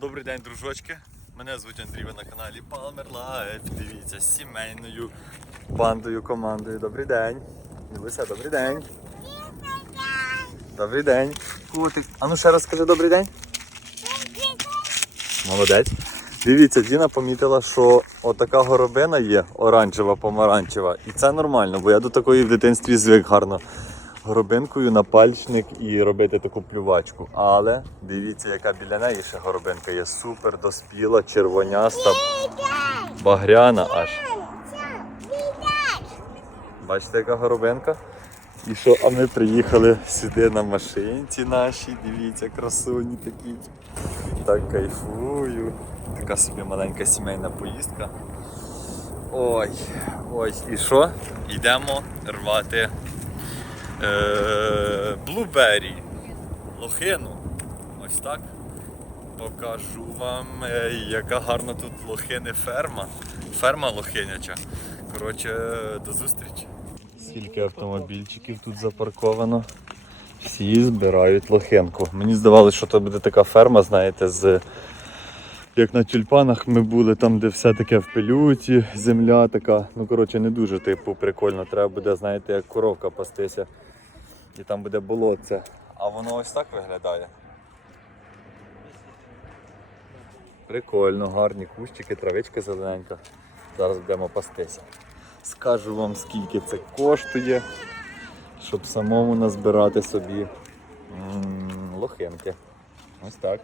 Добрий день, дружочки. Мене звуть Андрій, ви на каналі Palmer Life. Дивіться, сімейною бандою, командою. Добрий день. Дивися, добрий день. Добрий день. Кутик. А ну ще раз скажи добрий день. Молодець. Дивіться, Діна помітила, що отака горобина є оранжева, помаранчева. І це нормально, бо я до такої в дитинстві звик гарно горобинкою на пальчник і робити таку плювачку. Але дивіться, яка біля неї ще горобинка є супер доспіла, червоняста, багряна аж. Бачите, яка горобинка? І що, а ми приїхали сюди на машинці нашій, дивіться, красуні такі. Так кайфую. Така собі маленька сімейна поїздка. Ой, ой, і що? Йдемо рвати е, блубері, лохину. Ось так. Покажу вам, е, яка гарна тут лохини ферма. Ферма лохиняча. Коротше, до зустрічі. Скільки автомобільчиків тут запарковано. Всі збирають лохинку. Мені здавалося, що це буде така ферма, знаєте, з як на тюльпанах ми були, там, де все таке в пилюці, земля така. Ну, коротше, не дуже типу прикольно. Треба буде, знаєте, як коровка пастися. І там буде болотце. А воно ось так виглядає. Прикольно, гарні кущики, травичка зелененька. Зараз будемо пастися. Скажу вам, скільки це коштує, щоб самому назбирати собі м, лохинки. Ось так.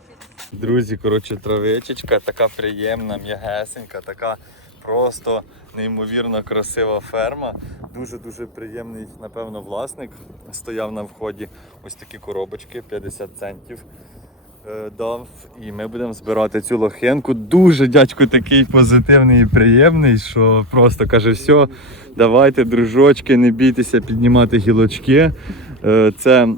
Друзі, коротше, травичечка, така приємна, м'ягесенька, така просто неймовірно красива ферма. Дуже-дуже приємний, напевно, власник стояв на вході. Ось такі коробочки, 50 центів е, дав. І ми будемо збирати цю лохинку. Дуже дядько такий позитивний і приємний, що просто каже, все, давайте, дружочки, не бійтеся піднімати гілочки. Е, Це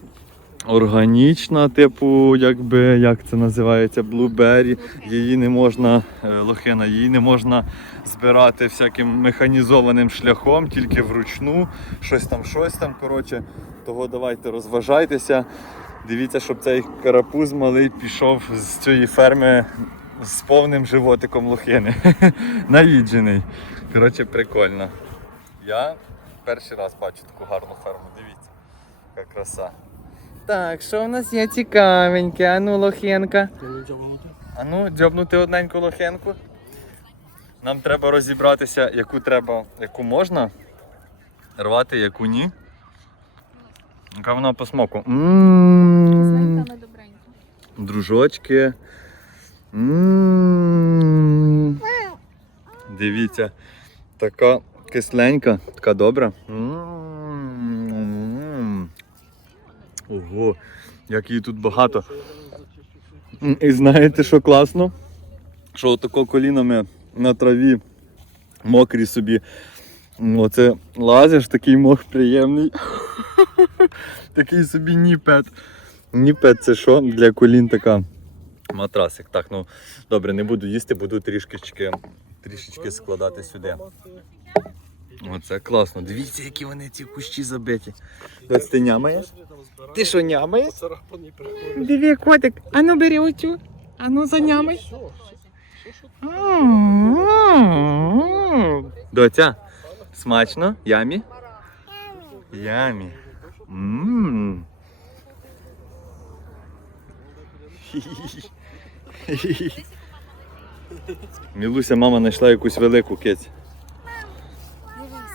органічна, типу, якби як це називається, блубері. Її не можна, е, лохина, її не можна збирати всяким механізованим шляхом, тільки вручну, щось там, щось там. Коротше, того давайте розважайтеся. Дивіться, щоб цей карапуз малий пішов з цієї ферми з повним животиком лохини. Наїджений. Коротше, прикольно. Я перший раз бачу таку гарну ферму. Дивіться, яка краса. Так, що в нас є цікавеньке? Ану, лохенка. Ану, дзьобнути одненьку лохенку. Нам треба розібратися, яку треба, яку можна рвати, яку ні. Яка вона по смаку. Дружочки. Дивіться, така кисленька, така добра. М, Ого, як її тут багато. І знаєте, що класно? Що отако колінами на траві мокрі собі. Оце лазиш, такий мох приємний. Такий собі ніпет. Ніпет це що? Для колін така матрасик. Так, ну добре, не буду їсти, буду трішки, трішечки складати сюди. Оце класно. Дивіться, які вони ці кущі забиті. Доць, ти нямаєш? Ти що нямаєш? Диви, котик, а ну бери оцю. А ну занямай. Доця, смачно? Ямі? Ямі. Мілуся, мама знайшла якусь велику киць.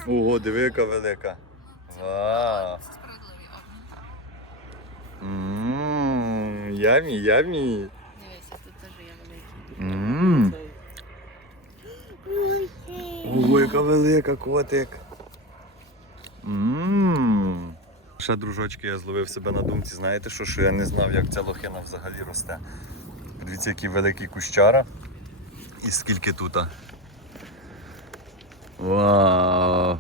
Ого, диви, яка велика. Вау. Справедливий обмін. Ммм, ямі, ямі. Дивися, тут теж є великий. Ого, яка велика котик. Ммм. Ще, дружочки, я зловив себе на думці, знаєте що, що я не знав, як ця лохина взагалі росте. Подивіться, який великий кущара. І скільки тут. Вау.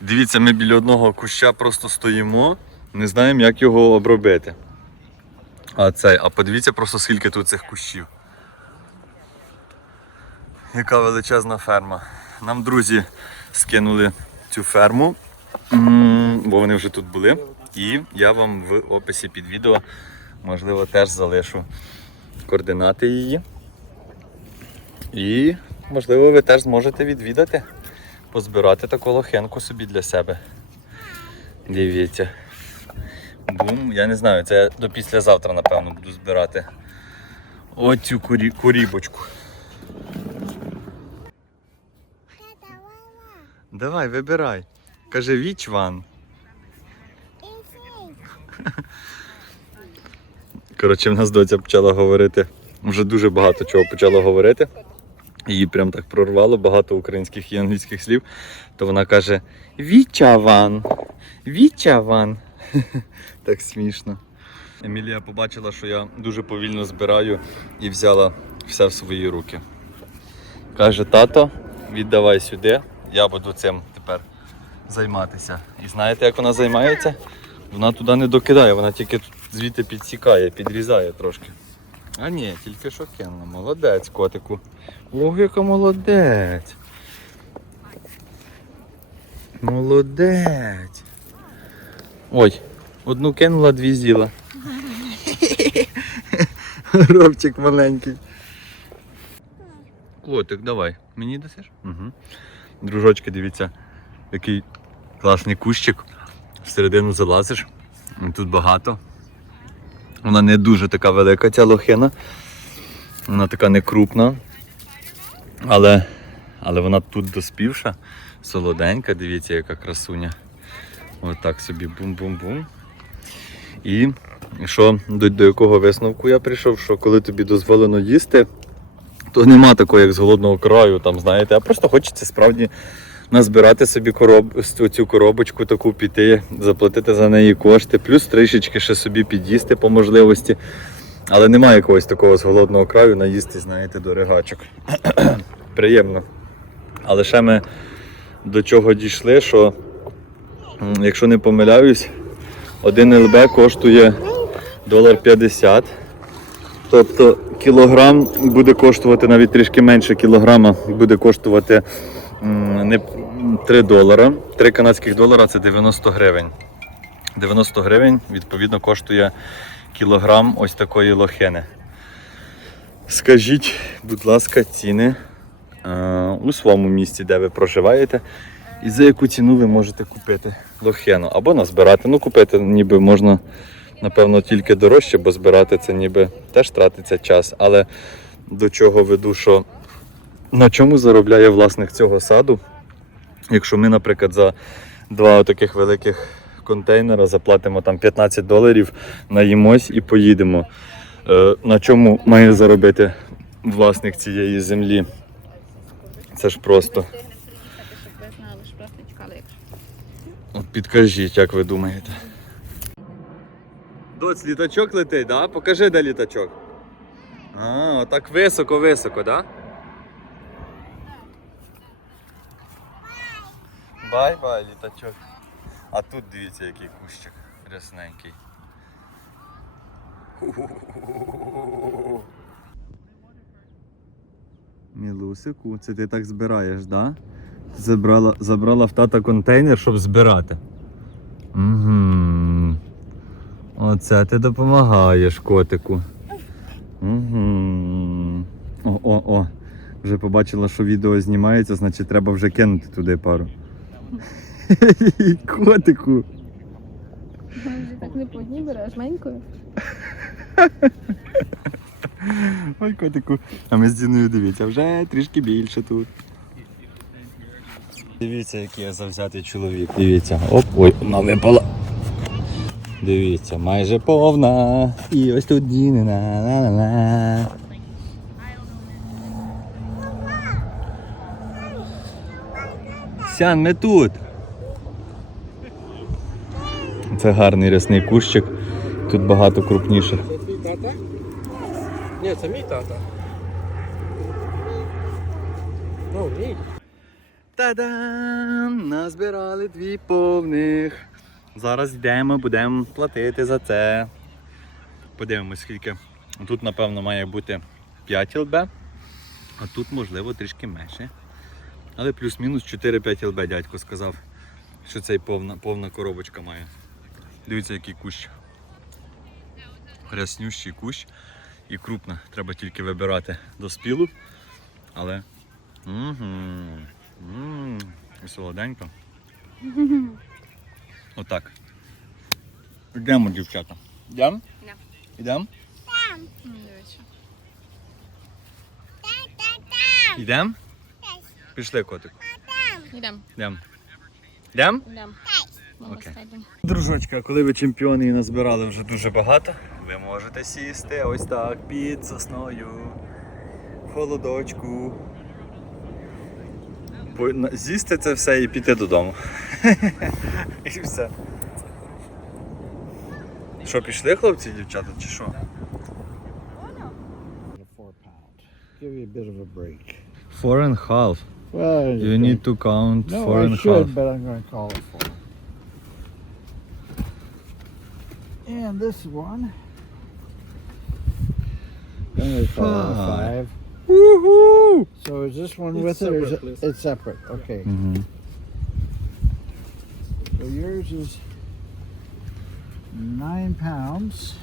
Дивіться, ми біля одного куща просто стоїмо, не знаємо, як його обробити. А цей, а подивіться просто скільки тут цих кущів. Яка величезна ферма. Нам друзі скинули цю ферму, бо вони вже тут були. І я вам в описі під відео, можливо, теж залишу координати її. І, можливо, ви теж зможете відвідати, позбирати таку лохенку собі для себе. Дивіться. Бум, я не знаю, це до післязавтра, напевно, буду збирати оцю курі, курібочку. Давай, вибирай. Каже, which one? Коротше, в нас доця почала говорити. Вже дуже багато чого почала говорити. Її прям так прорвало, багато українських і англійських слів. То вона каже: Вічаван. Вічаван. Так смішно. Емілія побачила, що я дуже повільно збираю і взяла все в свої руки. Каже, тато, віддавай сюди, я буду цим тепер займатися. І знаєте, як вона займається? Вона туди не докидає, вона тільки звідти підсікає, підрізає трошки. А ні, тільки що кинула. Молодець, котику. Ох, яка молодець. Молодець. Ой, одну кинула, дві з'їла. Робчик маленький. Котик, давай. Мені дасиш? Угу. Дружочки, дивіться, який класний кущик. Всередину залазиш. Тут багато. Вона не дуже така велика, ця лохина. Вона така не крупна. Але, але вона тут доспівша, солоденька, дивіться, яка красуня. Отак собі бум-бум-бум. І що, до, до якого висновку я прийшов, що коли тобі дозволено їсти, то нема такого, як з голодного краю, там, знаєте, а просто хочеться справді назбирати собі короб... цю коробочку, таку піти, заплатити за неї кошти, плюс трішечки ще собі під'їсти по можливості. Але немає якогось такого з голодного краю наїсти, знаєте, до ригачок. Приємно. Але ще ми до чого дійшли, що, якщо не помиляюсь, один ЛБ коштує долар 50. Тобто кілограм буде коштувати навіть трішки менше кілограма, буде коштувати не 3 долара. 3 канадських долара це 90 гривень. 90 гривень відповідно коштує кілограм ось такої лохини. Скажіть, будь ласка, ціни е, у своєму місті, де ви проживаєте, і за яку ціну ви можете купити лохину або назбирати. Ну, купити ніби можна, напевно, тільки дорожче, бо збирати це ніби теж тратиться час. Але до чого веду, що на чому заробляє власник цього саду? Якщо ми, наприклад, за два таких великих контейнера заплатимо там 15 доларів, наїмось і поїдемо. Е, На чому має заробити власник цієї землі? Це ж просто. От підкажіть, як ви думаєте. Доць, літачок летить, да? Покажи, де літачок. А, отак високо-високо, да? Бай-бай, літачок. А тут дивіться, який кущик рясненький. Мілусику, це ти так збираєш, да? Забрала, забрала в тата контейнер, щоб збирати. Угу. Оце ти допомагаєш котику. Угу. О-о-о. Вже побачила, що відео знімається, значить треба вже кинути туди пару. Котику. Так не по одній береш, менькою. Ой, котику. А ми з Діною дивіться, вже трішки більше тут. Дивіться, який я завзятий чоловік. Дивіться. Оп, ой, вона випала. Дивіться, майже повна. І ось тут Дінина. Сян, ми тут. Це гарний рясний кущик. Тут багато крупніших. Це твій тата? Ні, це мій тата. Ну, мій. Та-дам! Назбирали дві повних. Зараз йдемо, будемо платити за це. Подивимось, скільки. Тут, напевно, має бути 5 ЛБ, а тут, можливо, трішки менше. Але плюс-мінус 4-5 ЛБ дядько сказав, що цей повна, повна коробочка має. Дивіться, який кущ. Ряснющий кущ. і крупна. Треба тільки вибирати до спілу. Але. Солоденька. Отак. Йдемо, дівчата. Йдемо? Йдемо. Йдемо? Пішли, котик. Йдемо. Йдемо. Йдемо? Йдемо. Окей. Дружочка, коли ви чемпіони і назбирали вже дуже багато, ви можете сісти ось так під сосною, в холодочку. З'їсти це все і піти додому. І все. Що, пішли хлопці дівчата, чи що? four pound. A and half. Well, You need to count no, four I and should, half. but I'm going to call it four. And this one, I'm going to call it a Five. five. Woohoo! So is this one It's with it or is separate, it? please. It's separate. Okay. Угу. So yours is nine pounds.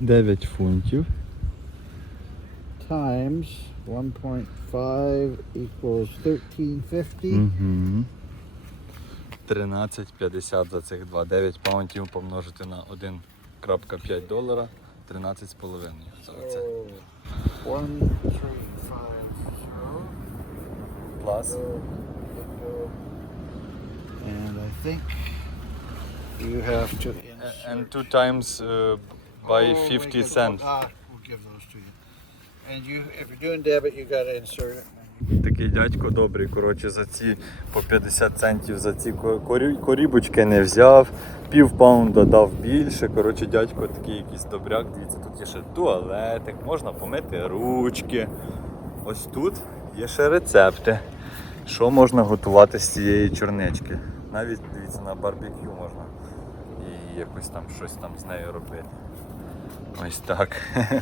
9 фунтів. Times 1.5 equals 1350. Угу. 13,50 за цих два. 9 паунтів помножити на 1,5 долара. 13,5 за це. So, one, three, five, zero. Plus. Go, go. And I think you have to. And two times uh, by Oh, 50 can- Такий дядько добрий, коротше, за ці по 50 центів за ці корі- корібочки не взяв, пів паунда дав більше. Коротше, дядько такий якийсь добряк. Дивіться, тут є ще туалетик, можна помити ручки. Ось тут є ще рецепти, що можна готувати з цієї чорнички. Навіть дивіться, на барбекю можна і якось там щось там з нею робити. Ось так.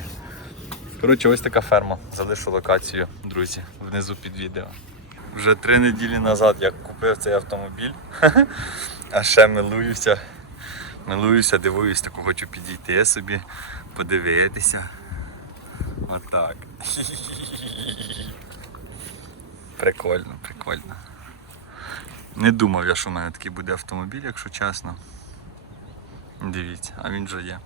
Коротше, ось така ферма. Залишу локацію, друзі, внизу під відео. Вже три неділі назад я купив цей автомобіль, а ще милуюся. Милуюся, дивуюсь, таку хочу підійти собі, подивитися. Отак. Прикольно, прикольно. Не думав я, що в мене такий буде автомобіль, якщо чесно. Дивіться, а він вже є.